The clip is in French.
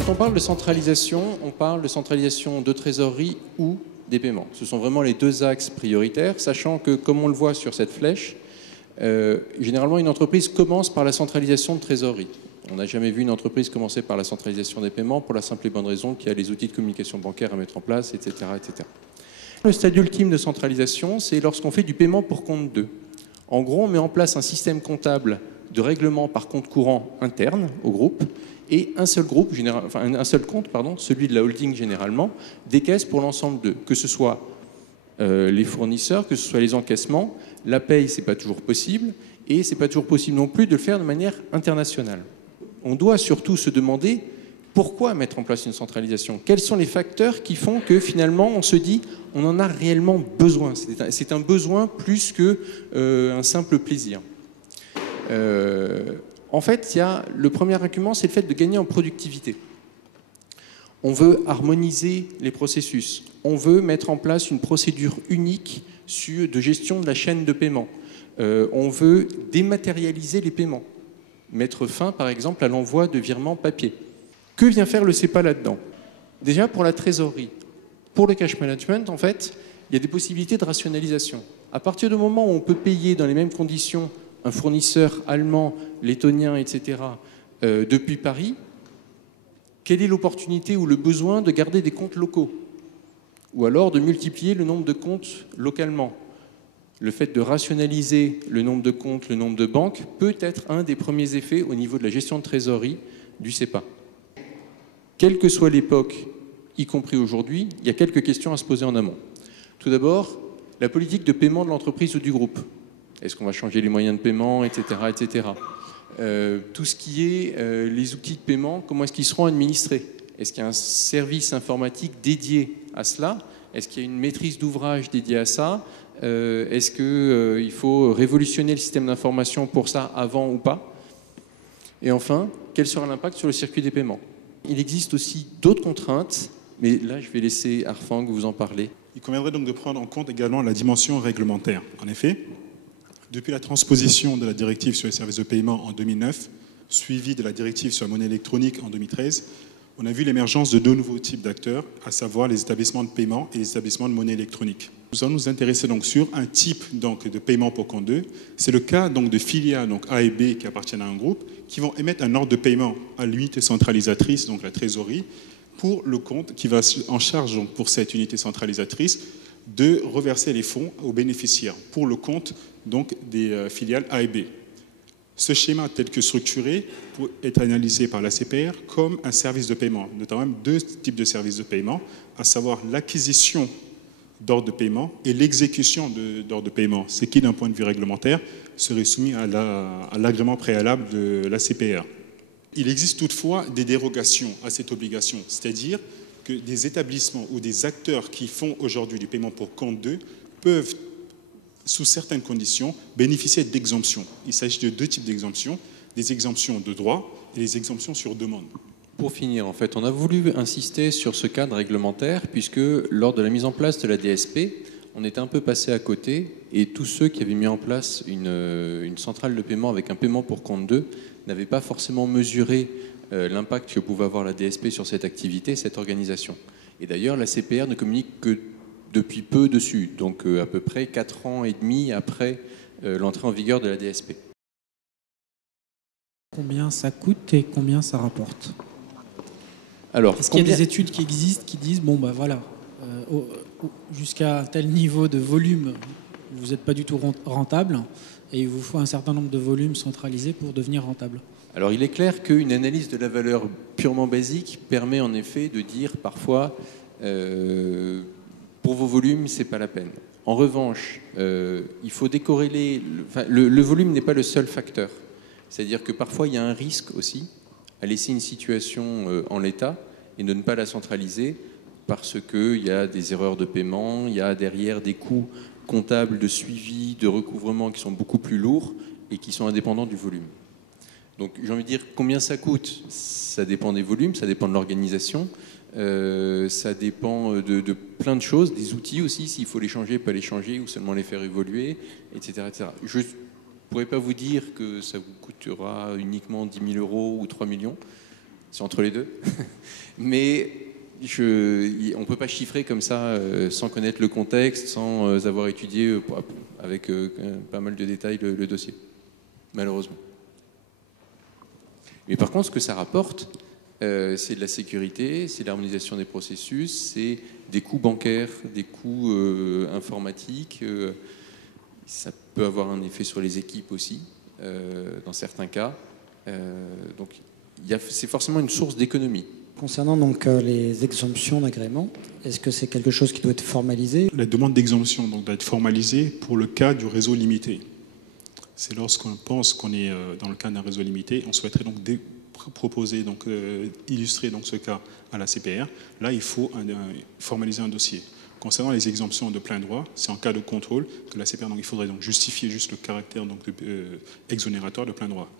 Quand on parle de centralisation, on parle de centralisation de trésorerie ou des paiements. Ce sont vraiment les deux axes prioritaires, sachant que, comme on le voit sur cette flèche, généralement une entreprise commence par la centralisation de trésorerie. On n'a jamais vu une entreprise commencer par la centralisation des paiements pour la simple et bonne raison qu'il y a les outils de communication bancaire à mettre en place, etc., etc. Le stade ultime de centralisation, c'est lorsqu'on fait du paiement pour compte 2. En gros, on met en place un système comptable de règlement par compte courant interne au groupe et un seul groupe, un seul compte, celui de la holding généralement, décaisse pour l'ensemble d'eux, que ce soit les fournisseurs, que ce soit les encaissements. La paye, ce n'est pas toujours possible, et ce n'est pas toujours possible non plus de le faire de manière internationale. On doit surtout se demander pourquoi mettre en place une centralisation. Quels sont les facteurs qui font que finalement on se dit on en a réellement besoin. C'est un besoin plus qu'un simple plaisir. En fait, le premier argument, c'est le fait de gagner en productivité. On veut harmoniser les processus. On veut mettre en place une procédure unique de gestion de la chaîne de paiement. On veut dématérialiser les paiements. Mettre fin, par exemple, à l'envoi de virements papier. Que vient faire le CEPA là-dedans? Déjà, pour la trésorerie. Pour le cash management, en fait, il y a des possibilités de rationalisation. À partir du moment où on peut payer dans les mêmes conditions un fournisseur allemand, lettonien, etc., depuis Paris, quelle est l'opportunité ou le besoin de garder des comptes locaux? Ou alors de multiplier le nombre de comptes localement? Le fait de rationaliser le nombre de comptes, le nombre de banques, peut être un des premiers effets au niveau de la gestion de trésorerie du CEPA. Quelle que soit l'époque, y compris aujourd'hui, il y a quelques questions à se poser en amont. Tout d'abord, la politique de paiement de l'entreprise ou du groupe. Est-ce qu'on va changer les moyens de paiement, etc., etc. Tout ce qui est les outils de paiement, comment est-ce qu'ils seront administrés? Est-ce qu'il y a un service informatique dédié à cela? Est-ce qu'il y a une maîtrise d'ouvrage dédiée à ça? Est-ce qu'il faut révolutionner le système d'information pour ça avant ou pas? Et enfin, quel sera l'impact sur le circuit des paiements? Il existe aussi d'autres contraintes, mais là je vais laisser Arfang vous en parler. Il conviendrait donc de prendre en compte également la dimension réglementaire. En effet, depuis la transposition de la directive sur les services de paiement en 2009, suivie de la directive sur la monnaie électronique en 2013, on a vu l'émergence de deux nouveaux types d'acteurs, à savoir les établissements de paiement et les établissements de monnaie électronique. Nous allons nous intéresser donc sur un type donc, de paiement pour compte 2. C'est le cas donc, de filiales donc, A et B qui appartiennent à un groupe qui vont émettre un ordre de paiement à l'unité centralisatrice, donc la trésorerie, pour le compte qui va en charge donc, pour cette unité centralisatrice de reverser les fonds aux bénéficiaires pour le compte donc, des filiales A et B. Ce schéma tel que structuré peut être analysé par la CPR comme un service de paiement, notamment deux types de services de paiement, à savoir l'acquisition d'ordre de paiement et l'exécution d'ordre de paiement, ce qui, d'un point de vue réglementaire, serait soumis à l'agrément préalable de la CPR. Il existe toutefois des dérogations à cette obligation, c'est-à-dire que des établissements ou des acteurs qui font aujourd'hui du paiement pour compte 2 peuvent, sous certaines conditions, bénéficier d'exemptions. Il s'agit de deux types d'exemptions, des exemptions de droit et des exemptions sur demande. Pour finir, en fait, on a voulu insister sur ce cadre réglementaire puisque lors de la mise en place de la DSP, on était un peu passé à côté et tous ceux qui avaient mis en place une centrale de paiement avec un paiement pour compte 2 n'avaient pas forcément mesuré l'impact que pouvait avoir la DSP sur cette activité, cette organisation. Et d'ailleurs, la CPR ne communique que depuis peu dessus, donc à peu près 4 ans et demi après l'entrée en vigueur de la DSP. Combien ça coûte et combien ça rapporte? Alors, est-ce qu'il y a des études qui existent qui disent bon bah voilà, jusqu'à tel niveau de volume, vous n'êtes pas du tout rentable et il vous faut un certain nombre de volumes centralisés pour devenir rentable? Alors il est clair qu'une analyse de la valeur purement basique permet en effet de dire parfois pour vos volumes c'est pas la peine. En revanche, il faut décorréler, le volume n'est pas le seul facteur. C'est-à-dire que parfois il y a un risque aussi à laisser une situation en l'état et de ne pas la centraliser parce qu'il y a des erreurs de paiement, il y a derrière des coûts comptables de suivi, de recouvrement qui sont beaucoup plus lourds et qui sont indépendants du volume. Donc j'ai envie de dire combien ça coûte, ça dépend des volumes, ça dépend de l'organisation, ça dépend de plein de choses, des outils aussi, s'il faut les changer, pas les changer ou seulement les faire évoluer, etc. etc. Je ne pourrais pas vous dire que ça vous coûtera uniquement 10 000 € ou 3 millions. C'est entre les deux. Mais on ne peut pas chiffrer comme ça sans connaître le contexte, sans avoir étudié avec pas mal de détails le dossier, malheureusement. Mais par contre, ce que ça rapporte, c'est de la sécurité, c'est de l'harmonisation des processus, c'est des coûts bancaires, des coûts informatiques. Ça peut avoir un effet sur les équipes aussi, dans certains cas. Donc, c'est forcément une source d'économie. Concernant donc les exemptions d'agrément, est-ce que c'est quelque chose qui doit être formalisé? La demande d'exemption doit être formalisée pour le cas du réseau limité. C'est lorsqu'on pense qu'on est dans le cas d'un réseau limité, on souhaiterait donc proposer, illustrer ce cas à la CPR. Là, il faut formaliser un dossier. Concernant les exemptions de plein droit, c'est en cas de contrôle que la CPR, il faudrait donc justifier juste le caractère exonératoire de plein droit.